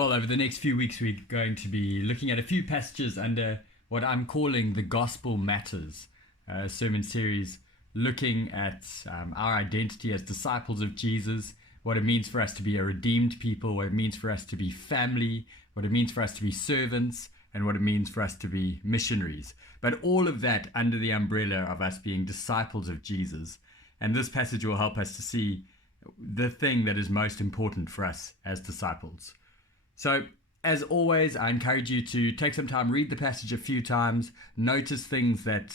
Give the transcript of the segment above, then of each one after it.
Well, over the next few weeks, we're going to be looking at a few passages under what I'm calling the Gospel Matters sermon series, looking at our identity as disciples of Jesus, what it means for us to be a redeemed people, what it means for us to be family, what it means for us to be servants, and what it means for us to be missionaries. But all of that under the umbrella of us being disciples of Jesus. And this passage will help us to see the thing that is most important for us as disciples. So, as always, I encourage you to take some time, read the passage a few times, notice things that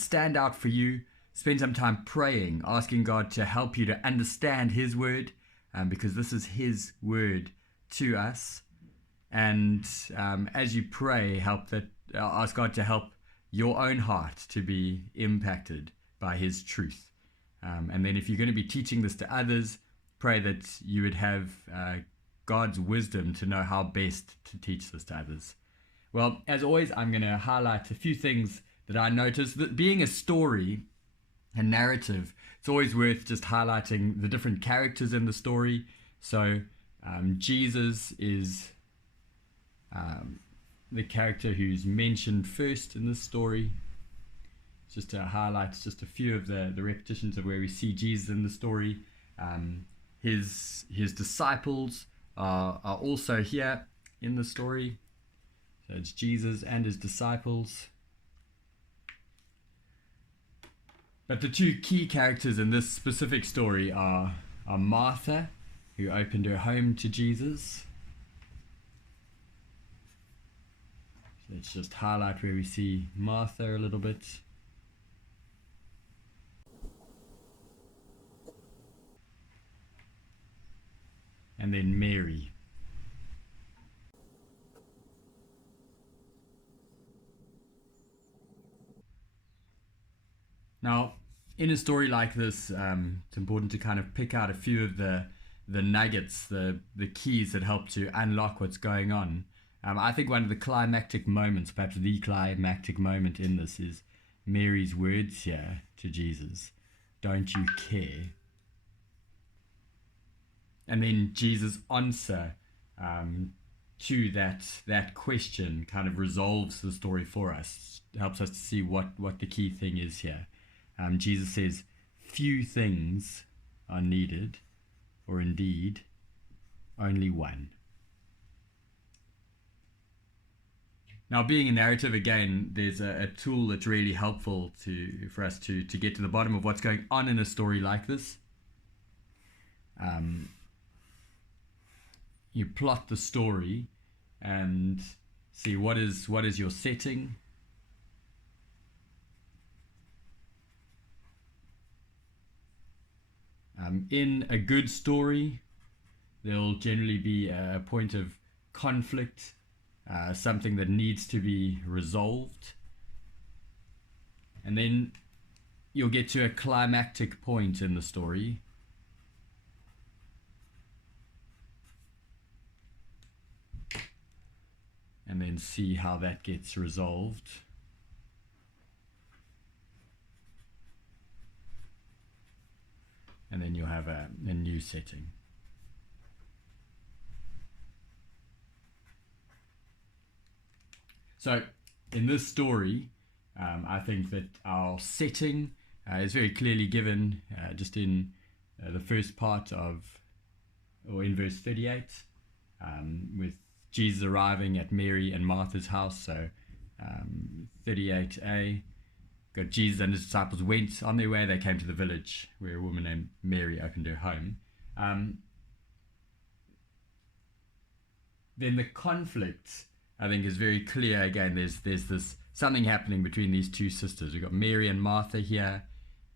stand out for you, spend some time praying, asking God to help you to understand His word, because this is His word to us. And as you pray, ask God to help your own heart to be impacted by His truth. And then if you're going to be teaching this to others, pray that you would have God's wisdom to know how best to teach this to others. Well, as always, I'm going to highlight a few things that I noticed. That being a story, a narrative, it's always worth just highlighting the different characters in the story. So Jesus is the character who's mentioned first in this story. Just to highlight just a few of the repetitions of where we see Jesus in the story. His disciples are also here in the story. So it's Jesus and his disciples. But the two key characters in this specific story are Martha, who opened her home to Jesus. So let's just highlight where we see Martha a little bit. And then Mary. Now, in a story like this, it's important to kind of pick out a few of the nuggets, the keys that help to unlock what's going on. I think one of the climactic moments, perhaps the climactic moment in this, is Mary's words here to Jesus. Don't you care? And then Jesus' answer to that question kind of resolves the story for us, helps us to see what the key thing is here. Jesus says, few things are needed, or indeed, only one. Now, being a narrative, again, there's a tool that's really helpful for us to get to the bottom of what's going on in a story like this. You plot the story and see what is your setting. In a good story, there'll generally be a point of conflict, something that needs to be resolved. And then you'll get to a climactic point in the story. And then see how that gets resolved. And then you'll have a new setting. So, in this story, I think that our setting is very clearly given just in the first part or in verse 38, with Jesus arriving at Mary and Martha's house. So 38a, got Jesus and his disciples went on their way. They came to the village where a woman named Mary opened her home. Then the conflict, I think, is very clear. Again, there's this something happening between these two sisters. We've got Mary and Martha here,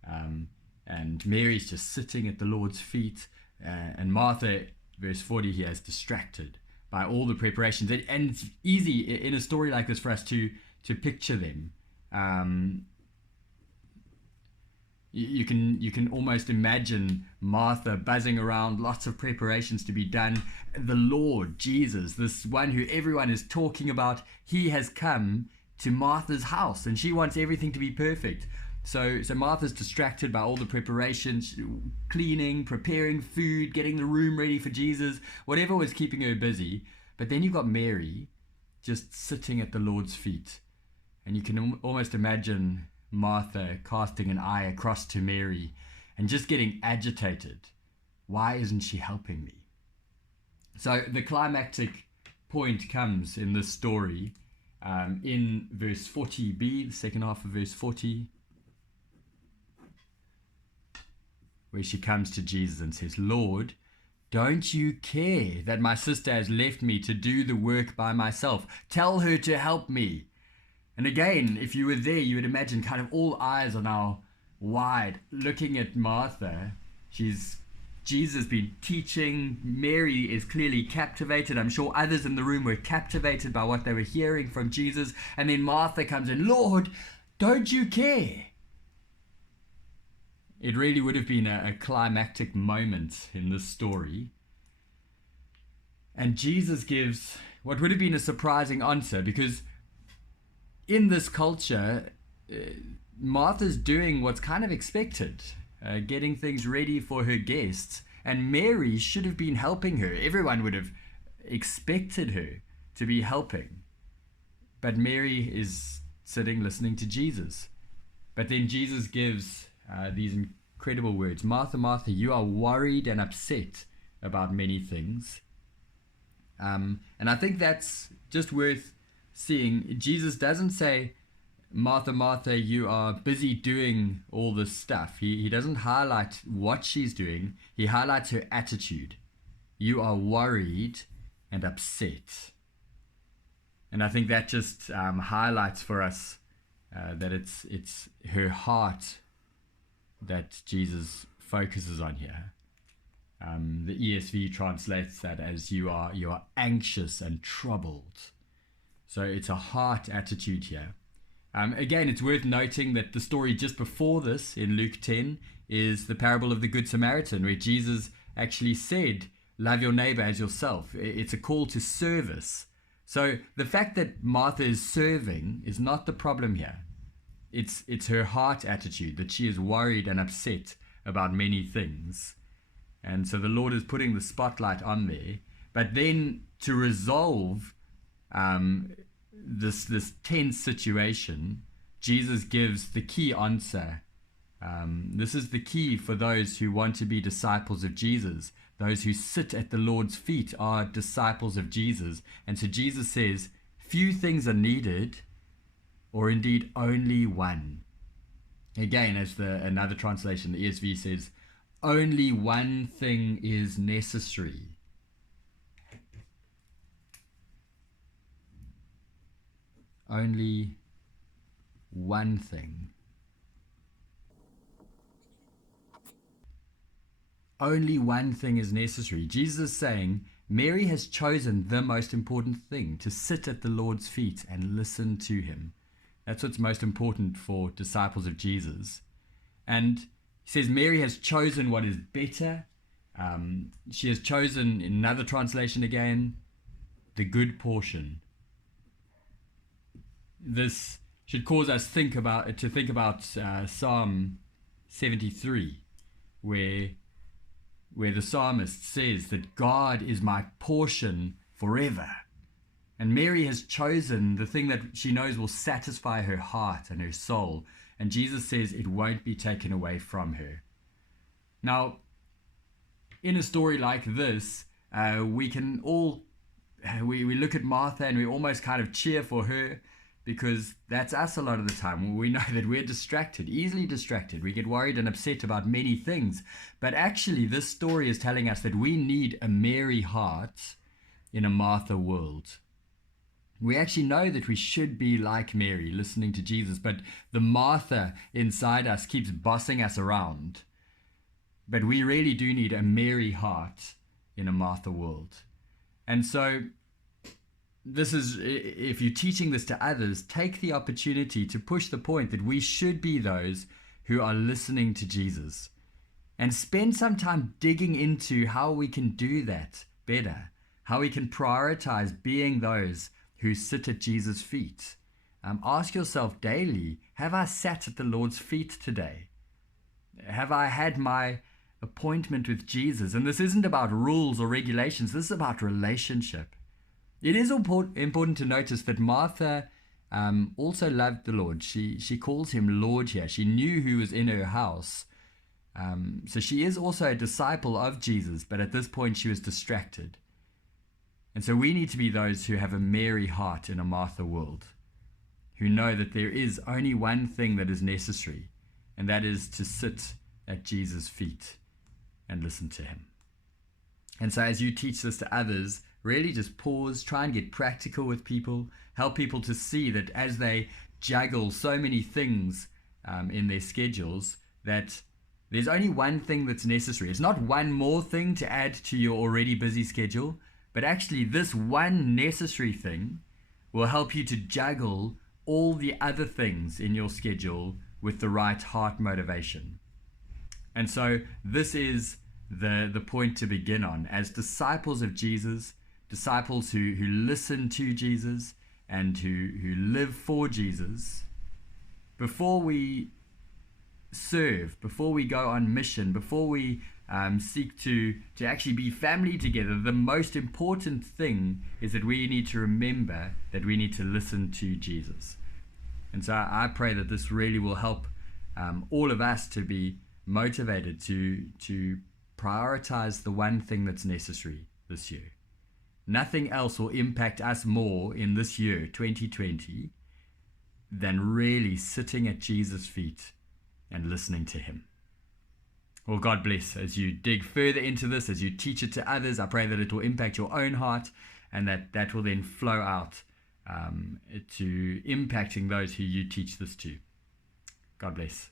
and Mary's just sitting at the Lord's feet, and Martha, verse 40 here, is distracted by all the preparations. And it's easy in a story like this for us to picture them. You can almost imagine Martha buzzing around, lots of preparations to be done. The Lord, Jesus, this one who everyone is talking about, he has come to Martha's house and she wants everything to be perfect. So Martha's distracted by all the preparations, cleaning, preparing food, getting the room ready for Jesus, whatever was keeping her busy. But then you've got Mary just sitting at the Lord's feet. And you can almost imagine Martha casting an eye across to Mary and just getting agitated. Why isn't she helping me? So the climactic point comes in this story in verse 40b, the second half of verse 40, where she comes to Jesus and says, Lord, don't you care that my sister has left me to do the work by myself? Tell her to help me. And again, if you were there, you would imagine kind of all eyes are now wide, looking at Martha. Jesus has been teaching. Mary is clearly captivated. I'm sure others in the room were captivated by what they were hearing from Jesus. And then Martha comes in, Lord, don't you care? It really would have been a climactic moment in this story. And Jesus gives what would have been a surprising answer, because in this culture, Martha's doing what's kind of expected. Getting things ready for her guests, and Mary should have been helping her. Everyone would have expected her to be helping, but Mary is sitting listening to Jesus. But then Jesus gives these incredible words. Martha, Martha, you are worried and upset about many things. And I think that's just worth seeing. Jesus doesn't say, Martha, Martha, you are busy doing all this stuff. He doesn't highlight what she's doing. He highlights her attitude. You are worried and upset. And I think that just highlights for us that it's her heart that Jesus focuses on here. The ESV translates that as you are anxious and troubled. So it's a heart attitude here. Again, it's worth noting that the story just before this, in Luke 10, is the parable of the Good Samaritan, where Jesus actually said, love your neighbor as yourself. It's a call to service. So the fact that Martha is serving is not the problem here. It's her heart attitude, that she is worried and upset about many things. And so the Lord is putting the spotlight on there. But then to resolve this tense situation, Jesus gives the key answer. This is the key for those who want to be disciples of Jesus. Those who sit at the Lord's feet are disciples of Jesus. And so Jesus says, few things are needed, or indeed only one. Again, as another translation, the ESV says, only one thing is necessary. Only one thing. Only one thing is necessary. Jesus is saying, Mary has chosen the most important thing, to sit at the Lord's feet and listen to him. That's what's most important for disciples of Jesus. And he says Mary has chosen what is better. She has chosen, in another translation again, the good portion. This should cause us to think about Psalm 73, where the psalmist says that God is my portion forever. And Mary has chosen the thing that she knows will satisfy her heart and her soul. And Jesus says it won't be taken away from her. Now, in a story like this, we can all, we look at Martha and we almost kind of cheer for her, because that's us a lot of the time. We know that we're distracted, easily distracted. We get worried and upset about many things. But actually, this story is telling us that we need a Mary heart in a Martha world. We actually know that we should be like Mary, listening to Jesus, but the Martha inside us keeps bossing us around. But we really do need a Mary heart in a Martha world. And so this is, if you're teaching this to others, take the opportunity to push the point that we should be those who are listening to Jesus, and spend some time digging into how we can do that better, how we can prioritize being those who sit at Jesus' feet, ask yourself daily, have I sat at the Lord's feet today? Have I had my appointment with Jesus? And this isn't about rules or regulations. This is about relationship. It is important to notice that Martha also loved the Lord. She calls him Lord here. She knew who was in her house. So she is also a disciple of Jesus, but at this point she was distracted. And so we need to be those who have a Mary heart in a Martha world, who know that there is only one thing that is necessary, and that is to sit at Jesus' feet and listen to him. And so as you teach this to others, really just pause, try and get practical with people, help people to see that as they juggle so many things in their schedules, that there's only one thing that's necessary. It's not one more thing to add to your already busy schedule, but actually this one necessary thing will help you to juggle all the other things in your schedule with the right heart motivation. And so this is the point to begin on. As disciples of Jesus, disciples who listen to Jesus and who live for Jesus, before we serve, before we go on mission, before we seek to actually be family together, the most important thing is that we need to remember that we need to listen to Jesus. And so I pray that this really will help all of us to be motivated to prioritize the one thing that's necessary this year. Nothing else will impact us more in this year, 2020, than really sitting at Jesus' feet and listening to him. Well, God bless as you dig further into this, as you teach it to others. I pray that it will impact your own heart, and that will then flow out to impacting those who you teach this to. God bless.